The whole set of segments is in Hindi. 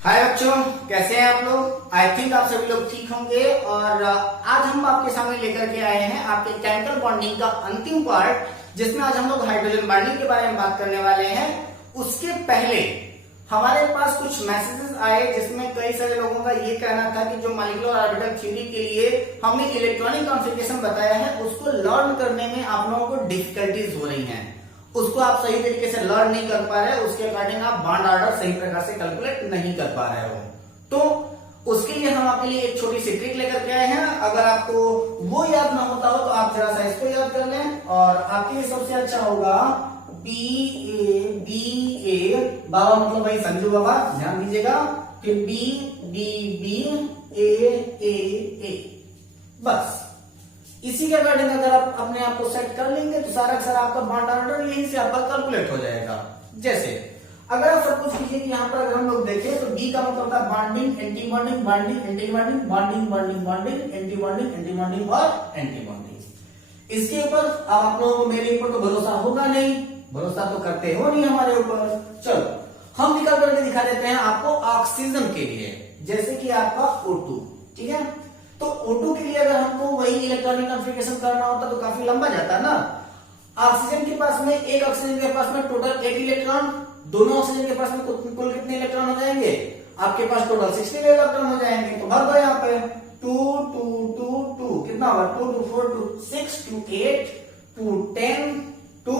हाय बच्चों, कैसे हैं आप लोग। आई थिंक आप सभी लोग ठीक होंगे। और आज हम आपके सामने लेकर के आए हैं आपके केमिकल बॉन्डिंग का अंतिम पार्ट, जिसमें आज हम लोग हाइड्रोजन बॉन्डिंग के बारे में बात करने वाले हैं। उसके पहले हमारे पास कुछ मैसेजेस आए जिसमें कई सारे लोगों का ये कहना था कि जो मॉलिक्यूलर ऑर्बिटल थ्योरी के लिए हमने इलेक्ट्रॉनिक कॉन्फ़िगरेशन बताया है उसको लर्न करने में आप लोगों को डिफिकल्टीज हो रही हैं, उसको आप सही तरीके से लर्न नहीं कर पा रहे, उसके अकॉर्डिंग आप बॉन्ड ऑर्डर सही प्रकार से कैलकुलेट नहीं कर पा रहे हो। तो उसके लिए हम आपके लिए एक छोटी सी ट्रिक लेकर के आए हैं। अगर आपको वो याद ना होता हो तो आप जरा सा इसको याद कर लें और आपके लिए सबसे अच्छा होगा बी ए बाबा मतलब भाई संजू बाबा, ध्यान दीजिएगा। फिर बी बी बी ए बस इसी के अकॉर्डिंग अगर आप अपने आप को सेट कर लेंगे तो सारा अक्सर आपका बॉन्ड ऑर्डर यहीं से आपका कैलकुलेट हो जाएगा। जैसे अगर आप सपोज कीजिए कि यहाँ पर अगर हम लोग देखें तो बी का मतलब होता है bonding, anti bonding, bonding, anti bonding, bonding, bonding, bonding, anti bonding, anti bonding और एंटी बॉन्डिंग। इसके ऊपर अब आप लोगों को मेरे ऊपर तो भरोसा होगा नहीं, भरोसा तो करते हो नहीं हमारे ऊपर। चलो हम निकल करके दिखा देते हैं आपको ऑक्सीजन के लिए, जैसे कि आपका O2, ठीक है। तो O2 के लिए अगर हमको वही इलेक्ट्रॉनिक कॉन्फ़िगरेशन करना होता तो काफी लंबा जाता ना। ऑक्सीजन के पास में एक ऑक्सीजन के पास में टोटल 8 इलेक्ट्रॉन, दोनों ऑक्सीजन के पास में कुल कितने इलेक्ट्रॉन हो जाएंगे? आपके पास टोटल 16 इलेक्ट्रॉन हो जाएंगे। तो भर दो यहाँ पे 2 2 2 2 कितना होगा? 2 2 4 2 6 2 8 2 10 2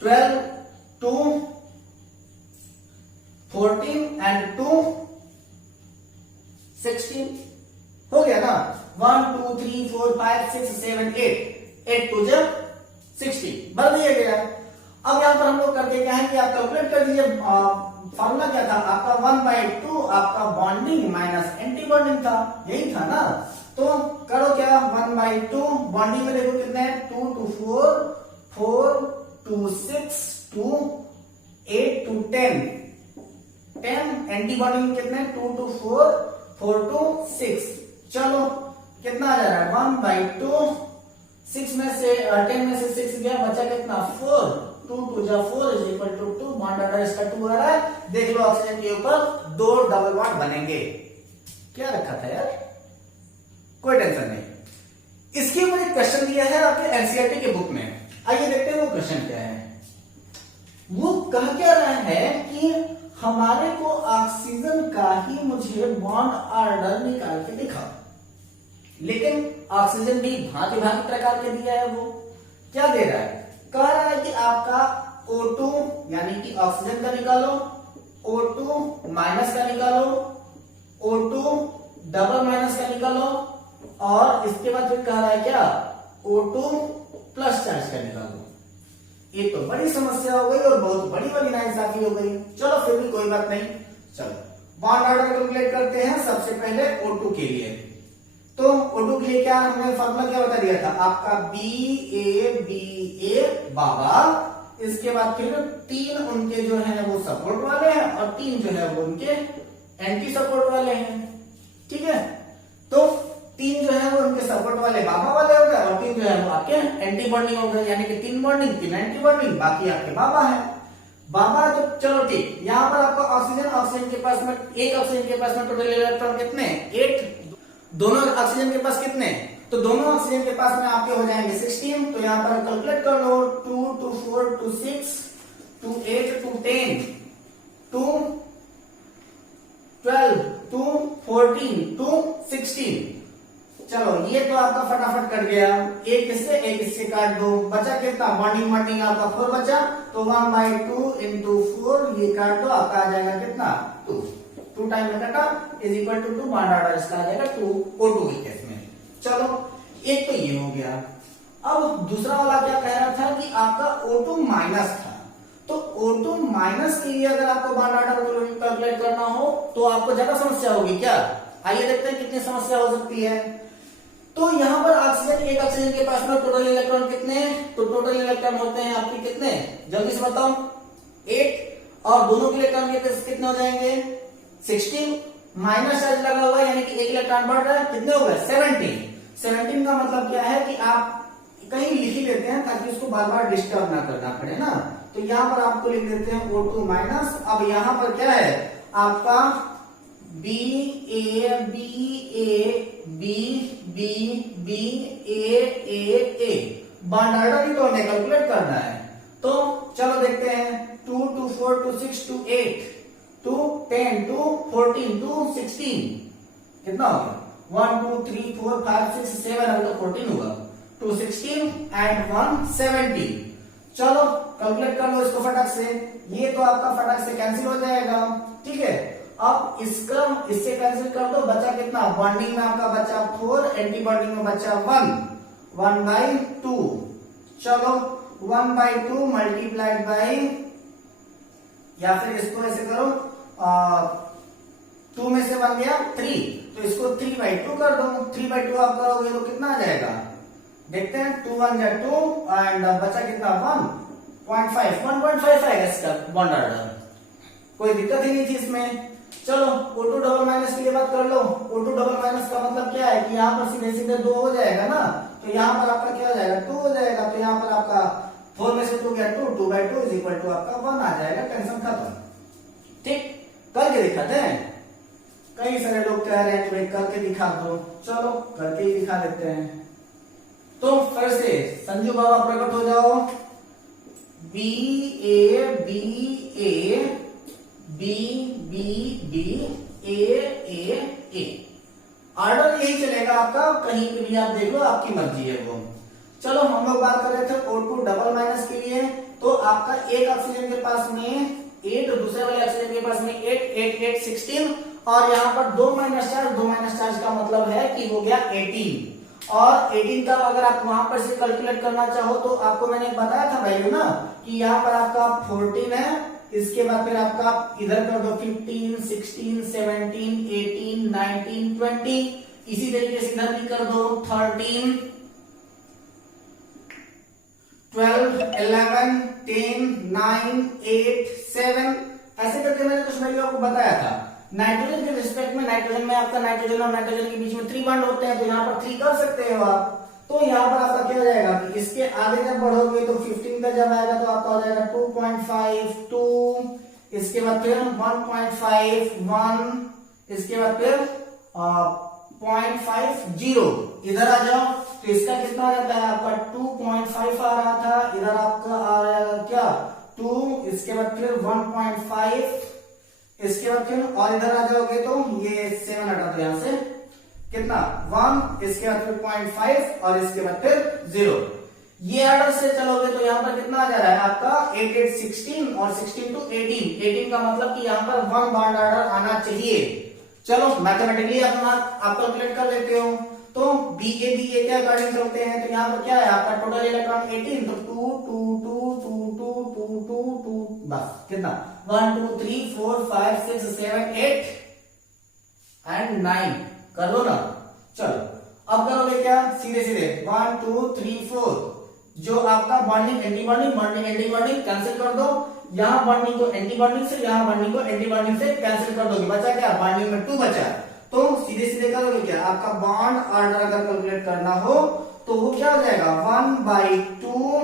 12 2 14 एंड 2 16 हो गया ना। 1 2 3 4 5 6 7 8 टू 60 भर दिया गया। अब यहां पर हम लोग करके क्या है कि आप कैलकुलेट कर दीजिए। फॉर्मूला क्या था आपका? 1/2 आपका बॉन्डिंग माइनस एंटी बॉन्डिंग था, यही था ना। तो करो क्या, 1/2 बॉन्डिंग में देखो कितने हैं? 2 2 4 4 2 6 2 8 2 10 एंटी बॉन्डिंग में कितने? 2 2 4 4 2 6। चलो कितना आ जा रहा है? 1/2 6 में से 10 में से 6 गया, बचा कितना? 4 2 2 जा 4 is equal to 2। Bond order इसका 2 आ रहा है। देख लो ऑक्सीजन के ऊपर 2 डबल बॉन्ड बनेंगे। क्या रखा था यार, कोई टेंशन नहीं। इसके ऊपर एक क्वेश्चन दिया है आपके एनसीईआरटी के बुक में। आइए देखते हैं वो क्वेश्चन क्या है। वो कह क्या रहा है कि हमारे को ऑक्सीजन का ही मुझे बॉन्ड ऑर्डर निकाल के दिखा, लेकिन ऑक्सीजन भी भांति भांति प्रकार के दिया है। वो क्या दे रहा है? कह रहा है कि आपका O2 यानी कि ऑक्सीजन का निकालो, O2 माइनस का निकालो, O2 डबल माइनस का निकालो, और इसके बाद फिर कह रहा है क्या? O2 प्लस चार्ज का निकालो। ये तो बड़ी समस्या हो गई और बहुत बड़ी वाली नाइंसाफी हो गई। चलो फिर भी कोई बात नहीं, चलो बॉन्ड ऑर्डर कैलकुलेट करते हैं। सबसे पहले O2 के लिए, तो O2 के लिए क्या हमने फॉर्मूला क्या बता दिया था आपका? BA बाबा। इसके बाद फिर 3 उनके जो है वो सपोर्ट वाले हैं और 3 जो है वो उनके एंटी सपोर्ट वाले हैं, ठीक है। तो 3 जो है वो उनके सपोर्ट वाले बाबा वाले हो गए और 3 जो है वो आपके एंटी बॉन्डिंग हो गए, यानी कि 3 बॉन्डिंग 3 एंटी बॉन्डिंग, बाकी आपके बाबा है। बाबा तो चलो ठीक। यहां पर आपका ऑक्सीजन के पास में एक ऑक्सीजन के पास में टोटल इलेक्ट्रॉन कितने? 8। दोनों ऑक्सीजन के पास कितने? तो दोनों ऑक्सीजन के पास में आपके हो जाएंगे 16। तो यहां पर कैलकुलेट कर लो 2 2 4 2 6 2 8 2 10 2 12 2 14 2 16। चलो ये तो आपका फटाफट कट गया। एक इससे काट दो, बचा कितना? बॉन्डिंग आपका 4 बचा, तो 1/2 इंटू 4 ये काट दो, आपका आ जाएगा कितना? 2 टाइम में कटा is equal to 2। Bond order इसका आ जाएगा 2 O2 के केस में। चलो एक तो ये हो गया। अब दूसरा वाला क्या कह रहा था कि आपका O2 माइनस था। तो O2 माइनस के लिए अगर आपको बॉन्ड ऑर्डर कैलकुलेट करना हो तो आपको ज्यादा समस्या होगी क्या? आइए देखते हैं कितनी समस्या हो सकती है। तो यहां पर ऑक्सीजन, एक ऑक्सीजन के पास में टोटल इलेक्ट्रॉन कितने हैं? तो टोटल इलेक्ट्रॉन होते हैं आपके कितने? जल्दी से बताओ। 8। और दोनों के इलेक्ट्रॉन के कितने हो जाएंगे? 16। माइनस चार्ज लगा हुआ है यानी कि एक इलेक्ट्रॉन बढ़ रहा है, कितने हो गए? 17 का मतलब क्या है कि आप कहीं लिख ही लेते हैं ताकि उसको बार बार डिस्टर्ब ना करना पड़े ना। तो यहां पर आपको लिख देते हैं O2 माइनस। अब यहां पर क्या है? आपका B A B A B B B A bond order ही तो हमें कैलकुलेट करना है। तो चलो देखते हैं 2 to 4 to 6 to 8 to 10 to 14 to 16 कितना हो गया 1 2 3 4 5 6 7 अभी तो 14 होगा 2 16 एंड 1 70। चलो कैलकुलेट कर लो इसको फटाक से, ये तो आपका फटाक से कैंसिल हो जाएगा। ठीक है, अब इसका इससे कैंसिल कर दो, बचा कितना बॉन्डिंग में आपका बचा 4, एंटी बॉन्डिंग में बचा 1/2। चलो 1/2 मल्टीप्लाइड बाई, या फिर इसको ऐसे करो 2 में से 1 गया 3, तो इसको 3/2 कर दो। 3/2 आप करोगे तो कितना आ जाएगा देखते हैं 2 1 जा 2 एंड बचा कितना 1.5 आएगा इसका बॉन्ड ऑर्डर, कोई दिक्कत ही नहीं थी इसमें। चलो O2 डबल माइनस की बात कर लो। O2 डबल माइनस का मतलब क्या है कि यहाँ पर सीधे सीधे 2 हो जाएगा ना, तो यहाँ पर आपका क्या हो जाएगा 2 हो जाएगा, तो यहाँ पर आपका 4 में से 2 गया 2, 2/2 इज इक्वल टू आपका 1 आ जाएगा, टेंशन खत्म। ठीक, करके दिखाते हैं, कई सारे लोग कह रहे हैं कि करके दिखा दो, चलो करके ही दिखा देते हैं। तो फिर से संजू बाबा प्रकट हो जाओ, B A B A B B B A order यही चलेगा आपका, कहीं पे भी आप देख लो, आपकी मर्जी है वो। चलो हम लोग बात कर रहे थे O2 डबल माइनस के लिए, तो आपका एक ऑक्सीजन के पास में 8, दूसरे वाले ऑक्सीजन के पास में 8 16, और यहाँ पर 2 माइनस चार्ज का मतलब है कि हो गया 18, और 18 का अगर आप वहां पर से कैलकुलेट करना चाहो तो आपको मैंने बताया था वैल्यू ना कि यहाँ पर आपका 14 है, इसके बाद फिर आपका इधर कर दो 15 16 17 18 19 20, इसी तरीके से इधर भी कर दो 13 12 11 10 9 8 7, ऐसे करके मैंने कुछ वैल्यू आपको बताया था। नाइट्रोजन के रिस्पेक्ट में, नाइट्रोजन में आपका नाइट्रोजन और नाइट्रोजन के बीच में 3 बॉन्ड होते हैं, तो यहाँ पर 3 कर सकते हो आप। तो यहाँ पर आपका क्या हो जाएगा कि इसके आगे जब बढ़ोगे तो 15 का जब आएगा तो आपका हो जाएगा 2.5 2, इसके बाद फिर 1.5 1, इसके बाद फिर 0.50, इधर आ जाओ तो इसका कितना आ जाता है आपका 2.5 आ रहा था, इधर आपका आ रहा क्या 2, इसके बाद फिर 1.5, इसके बाद फिर और इधर आ जाओगे तो ये 7 हटा दो यहाँ से, कितना 1, इसके बाद फिर 0.5 और इसके बाद फिर 0। ये ऑर्डर से चलोगे तो यहाँ पर कितना आ जा रहा है आपका 8 8 16 और 16 to 18 का मतलब कि यहाँ पर 1 बॉन्ड ऑर्डर आना चाहिए। चलो मैथमेटिकली आप कैलकुलेट कर लेते हो, तो बी ए के अकॉर्डिंग चलते हैं, तो यहाँ पर क्या है आपका टोटल इलेक्ट्रॉन 18, तो 2 2 2 2 2 2 2 2, बस कितना 1 2 3 4 5 6 7 8 एंड 9 कर दो ना। चलो अब करोगे क्या सीधे सीधे 1 2 3 4, जो आपका बॉन्डिंग एंटी बॉन्डिंग कैंसिल कर दो, यहाँ बॉन्डिंग को एंटी बॉन्डिंग से, यहाँ बॉन्डिंग को एंटी बॉन्डिंग से कैंसिल कर दोगे, बचा क्या बॉन्डिंग में 2 बचा, तो सीधे सीधे करोगे क्या आपका बॉन्ड ऑर्डर अगर कैलकुलेट करना हो तो वो क्या हो जाएगा 1/2,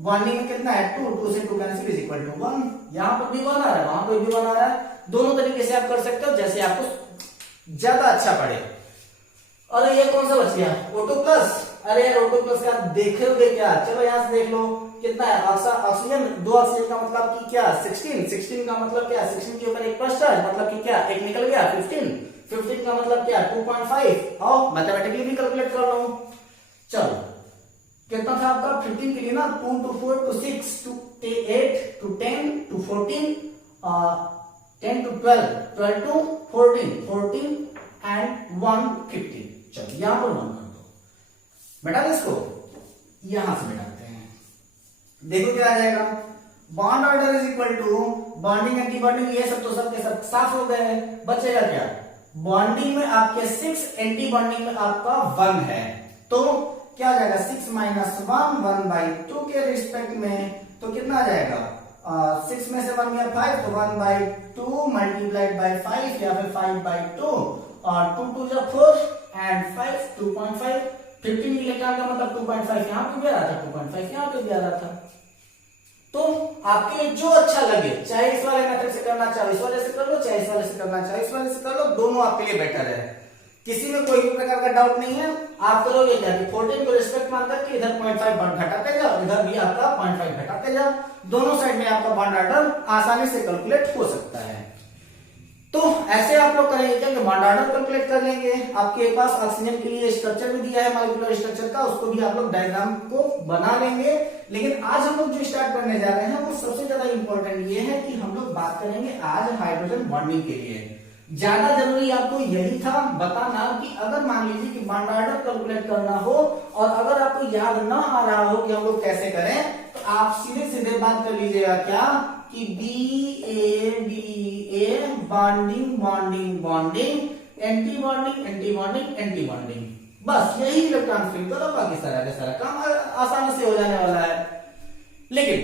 बॉन्डिंग में कितना है 2 से 2 कैंसिल इज इक्वल टू 1, यहाँ पर भी 1 आ रहा है, वहां पर भी 1 आ रहा है, दोनों तरीके से आप कर सकते हो जैसे आपको ज्यादा अच्छा पड़े। अरे ये कौन सा बच गया O2 प्लस, अरे यार O2 प्लस का देखोगे क्या, चलो यहाँ से देख लो कितना है ऑक्सीजन, 2 ऑक्सीजन का मतलब कि क्या 16 का मतलब क्या 16 के ऊपर एक प्लस चार्ज मतलब कि क्या एक निकल गया 15 का मतलब क्या 2.5, आओ मैथमेटिकली भी कैलकुलेट कर लो। चलो कितना था आपका 15 के लिए ना 2 to 4 to 6 to 8 to 10 to 14 10 to 12 12 to 14 and 150। चलो यहां पर 1 कर दो, बेटा इसको यहां से मिटाते हैं, देखो क्या आ जाएगा bond order is equal to bonding anti bonding, ये सब तो सबके सब साफ हो गए, बचेगा क्या बॉन्डिंग में आपके 6, एंटी बॉन्डिंग में आपका 1 है, तो क्या आ जाएगा 6 minus 1 1/2 के रिस्पेक्ट में, तो कितना आ जाएगा 6 में से 1 गया 5, तो 1/2 मल्टीप्लाइड बाय 5 या फिर 5/2, और 2 2 जा 4 एंड 5 2.5, 15 इलेक्ट्रॉन का मतलब 2.5 यहाँ पे भी आ रहा था, 2.5 यहाँ पे भी आ रहा था, तो आपके लिए जो अच्छा लगे, चाहे इस वाले मेथड से करना चाहे इस वाले से कर लो, चाहे इस वाले से करना चाहे इस वाले से कर लो, दोनों आपके लिए बेटर है। किसी में कोई भी प्रकार का डाउट नहीं है। आप करोगे क्या कि 14 को रिस्पेक्ट मान करके इधर 0.5 घटाते जाओ, इधर भी आपका 0.5 घटाते जाओ, दोनों साइड में आपका बॉन्ड ऑर्डर आसानी से कैलकुलेट हो सकता है। तो ऐसे आप लोग करेंगे क्या कि बॉन्ड ऑर्डर कैलकुलेट कर लेंगे। आपके पास ऑक्सीजन के लिए स्ट्रक्चर भी दिया है मॉलिक्यूलर स्ट्रक्चर का, उसको भी आप लोग डायग्राम को बना लेंगे। लेकिन आज हम लोग जो स्टार्ट करने जा रहे हैं वो सबसे ज्यादा इंपॉर्टेंट ये है कि हम लोग बात करेंगे आज हाइड्रोजन बॉन्डिंग के लिए। ज्यादा जरूरी आपको यही था बताना कि अगर मान लीजिए कि बॉन्ड ऑर्डर कैलकुलेट करना हो और अगर आपको याद ना आ रहा हो कि हम लोग कैसे करें, तो आप सीधे सीधे बात कर लीजिएगा क्या कि BA bonding bonding bonding, anti bonding anti bonding anti bonding, बस यही इलेक्ट्रॉन फिल करो, बाकी सारा का सारा काम आसानी से हो जाने वाला है। लेकिन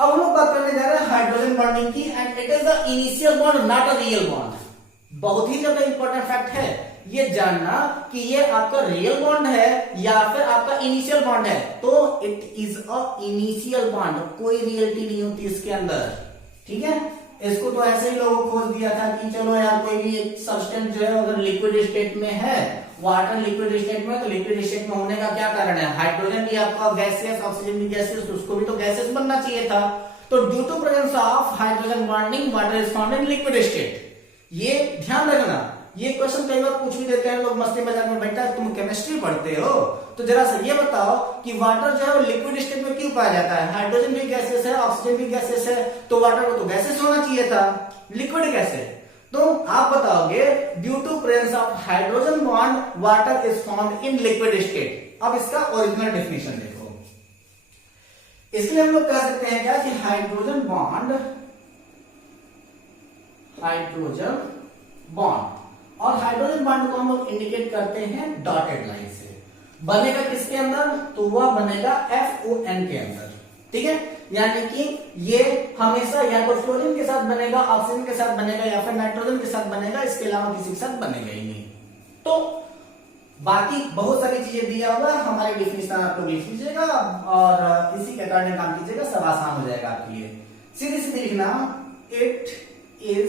अब हम लोग बात करने जा रहे हैं हाइड्रोजन बॉन्डिंग की, and it is the initial bond not a real bond. बहुत ही ज्यादा इंपॉर्टेंट फैक्ट है ये जानना कि ये आपका रियल बॉन्ड है या फिर आपका इनिशियल बॉन्ड है। तो it is a initial bond, कोई रियलिटी नहीं होती इसके अंदर, ठीक है। इसको तो ऐसे ही लोगों को खोज दिया था कि चलो यार कोई भी एक सब्सटेंस जो है अगर लिक्विड स्टेट में है, वाटर लिक्विड स्टेट में, तो लिक्विड स्टेट में होने का क्या कारण है, हाइड्रोजन भी आपका गैसियस, ऑक्सीजन भी गैसियस, उसको भी तो गैसियस बनना चाहिए था। तो due to presence of hydrogen bonding water is found in liquid state. ये ध्यान रखना, ये क्वेश्चन कई बार पूछ भी देते हैं लोग मस्ती मजाक में, बेटा तुम केमिस्ट्री पढ़ते हो तो जरा सा ये बताओ कि वाटर जो है वो लिक्विड स्टेट में क्यों पाया जाता है, हाइड्रोजन भी गैसेस है, ऑक्सीजन भी गैसेस है, तो वाटर को तो गैसेस होना चाहिए था, लिक्विड कैसे। तो आप बताओगे due to presence of hydrogen bond water is found in liquid state. अब इसका ओरिजिनल डेफिनेशन देखो, इसलिए हम लोग कह सकते हैं क्या कि हाइड्रोजन बॉन्ड और हाइड्रोजन बॉन्ड को हम लोग इंडिकेट करते हैं डॉटेड लाइन से। बनेगा किसके अंदर, तो वह बनेगा FON के अंदर, ठीक है। यानी कि ये हमेशा या तो फ्लोरीन के साथ बनेगा, ऑक्सीजन के साथ बनेगा या फिर नाइट्रोजन के साथ बनेगा, इसके अलावा किसी के साथ बनेगा ही नहीं। तो बाकी बहुत सारी चीजें दिया हुआ है, हमारे डिफिनेशन आप लोग लिख लीजिएगा और इसी के अकॉर्डिंग काम कीजिएगा, सब आसान हो जाएगा आपके लिए। सीधे सीधे लिखना, it is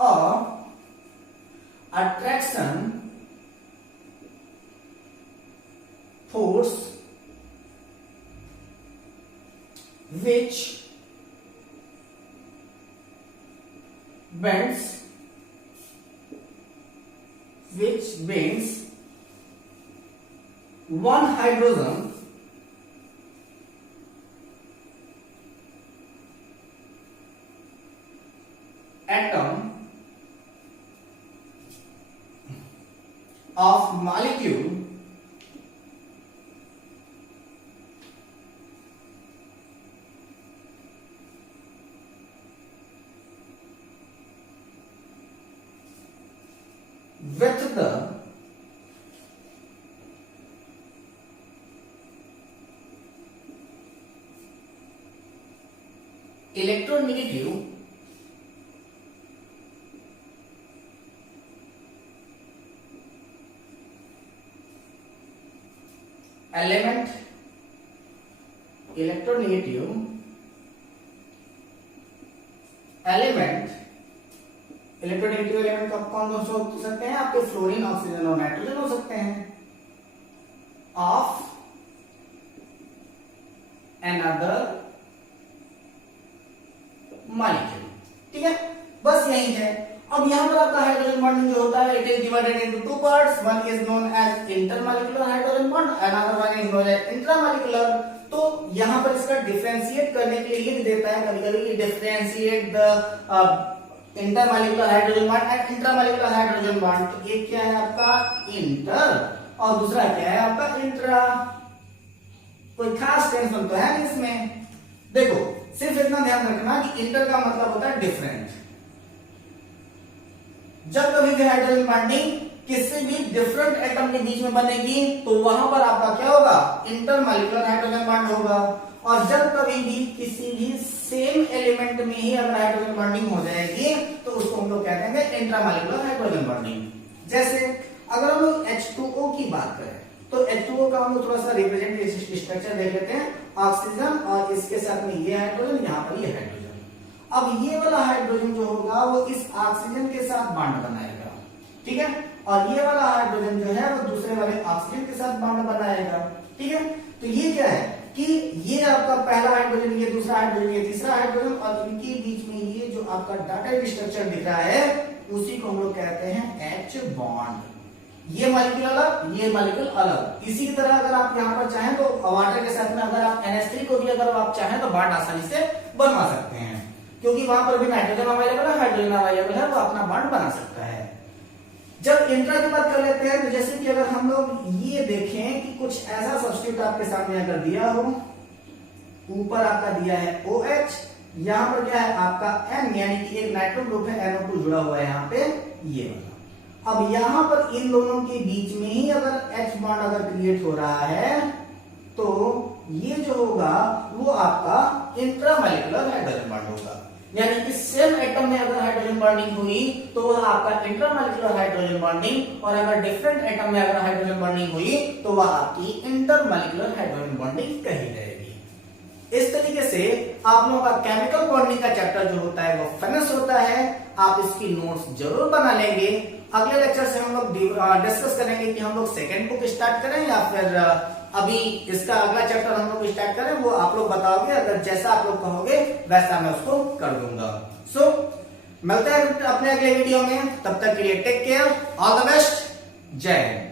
a attraction force which bends one hydrogen atom of molecule with the electronegative element, electronegative element, electronegative element कौन कौन से हो सकते हैं, आपके फ्लोरीन, ऑक्सीजन और नाइट्रोजन हो सकते हैं, ऑफ अनदर मॉलिक्यूल, ठीक है। बस यही है। अब यहां पर आपका हाइड्रोजन बॉन्डिंग जो होता है, it is divided into two parts, one is known as intermolecular hydrogen bond, another one is known as intramolecular. तो यहां पर इसका डिफरेंशिएट करने के लिए लिख देता है कभी-कभी, differentiate the intermolecular hydrogen bond and intramolecular hydrogen bond. तो एक क्या है आपका इंटर और दूसरा क्या है आपका इंट्रा। कोई खास टेंशन तो है नहीं इसमें। देखो सिर्फ इतना ध्यान रखना कि इंटर का मतलब होता है डिफरेंट। जब कभी भी हाइड्रोजन बॉन्डिंग किसी भी डिफरेंट एटम के बीच में बनेगी तो वहां पर आपका क्या होगा, इंटरमॉलिक्यूलर हाइड्रोजन बॉन्ड होगा। और जब कभी भी किसी भी सेम एलिमेंट में ही अगर हाइड्रोजन बॉन्डिंग हो जाएगी तो उसको हम लोग कहते हैं इंट्रामॉलिक्यूलर हाइड्रोजन बॉन्डिंग। जैसे अगर हम लोग H2O की बात करें तो H2O का हम लोग थोड़ा सा रिप्रेजेंटेटिव स्ट्रक्चर देख लेते हैं। ऑक्सीजन और इसके साथ में ये हाइड्रोजन, यहाँ पर ये हाइड्रोजन। अब ये वाला हाइड्रोजन जो होगा वो इस ऑक्सीजन के साथ बॉन्ड बनाएगा, ठीक है, और ये वाला हाइड्रोजन जो है वो दूसरे वाले ऑक्सीजन के साथ बॉन्ड बनाएगा, ठीक है। तो ये क्या है कि ये आपका पहला हाइड्रोजन, ये दूसरा हाइड्रोजन, ये तीसरा हाइड्रोजन, और इनके बीच में ये जो आपका डाटा स्ट्रक्चर दिख रहा है उसी को हम लोग कहते हैं H बॉन्ड। ये मॉलिक्यूल अलग, ये मॉलिक्यूल अलग। इसी तरह अगर आप यहाँ पर चाहें तो वाटर के साथ में अगर आप NH3 को भी अगर आप चाहें तो बॉन्ड आसानी से बनवा सकते हैं, क्योंकि वहां पर भी नाइट्रोजन अवेलेबल है, हाइड्रोजन अवेलेबल है, वो अपना बॉन्ड बना सकता है। जब इंट्रा की बात कर लेते हैं तो जैसे कि अगर हम लोग ये देखें कि कुछ ऐसा सब्स्टिट्यूट आपके सामने अगर दिया हो, ऊपर आपका दिया है OH, यहाँ पर क्या है आपका N, यानी कि एक नाइट्रो ग्रुप है, NO2 जुड़ा हुआ है यहाँ पे ये वाला। अब यहाँ पर इन दोनों के बीच में ही अगर H बॉन्ड अगर क्रिएट हो रहा है तो ये जो होगा वो आपका इंट्रामॉलिक्यूलर हाइड्रोजन बॉन्ड होगा। यानी कि सेम एटम में अगर हाइड्रोजन बॉन्डिंग हुई तो वह आपका इंटरमॉलिक्यूलर हाइड्रोजन बॉन्डिंग, और अगर डिफरेंट एटम में अगर हाइड्रोजन बॉन्डिंग हुई तो वह आपकी इंटरमॉलिक्यूलर हाइड्रोजन बॉन्डिंग कही जाएगी। इस तरीके से आप लोगों का केमिकल बॉन्डिंग का चैप्टर जो होता है वो फिनिश होता है। आप इसकी नोट्स जरूर बना लेंगे। अगले लेक्चर से हम लोग डिस्कस करेंगे कि हम लोग सेकेंड बुक स्टार्ट करें या फिर अभी इसका अगला चैप्टर हम लोग स्टार्ट करें, वो आप लोग बताओगे। अगर जैसा आप लोग कहोगे वैसा मैं उसको कर दूंगा। सो मिलते हैं अपने अगले वीडियो में, तब तक के लिए take care, all the best, जय हिंद।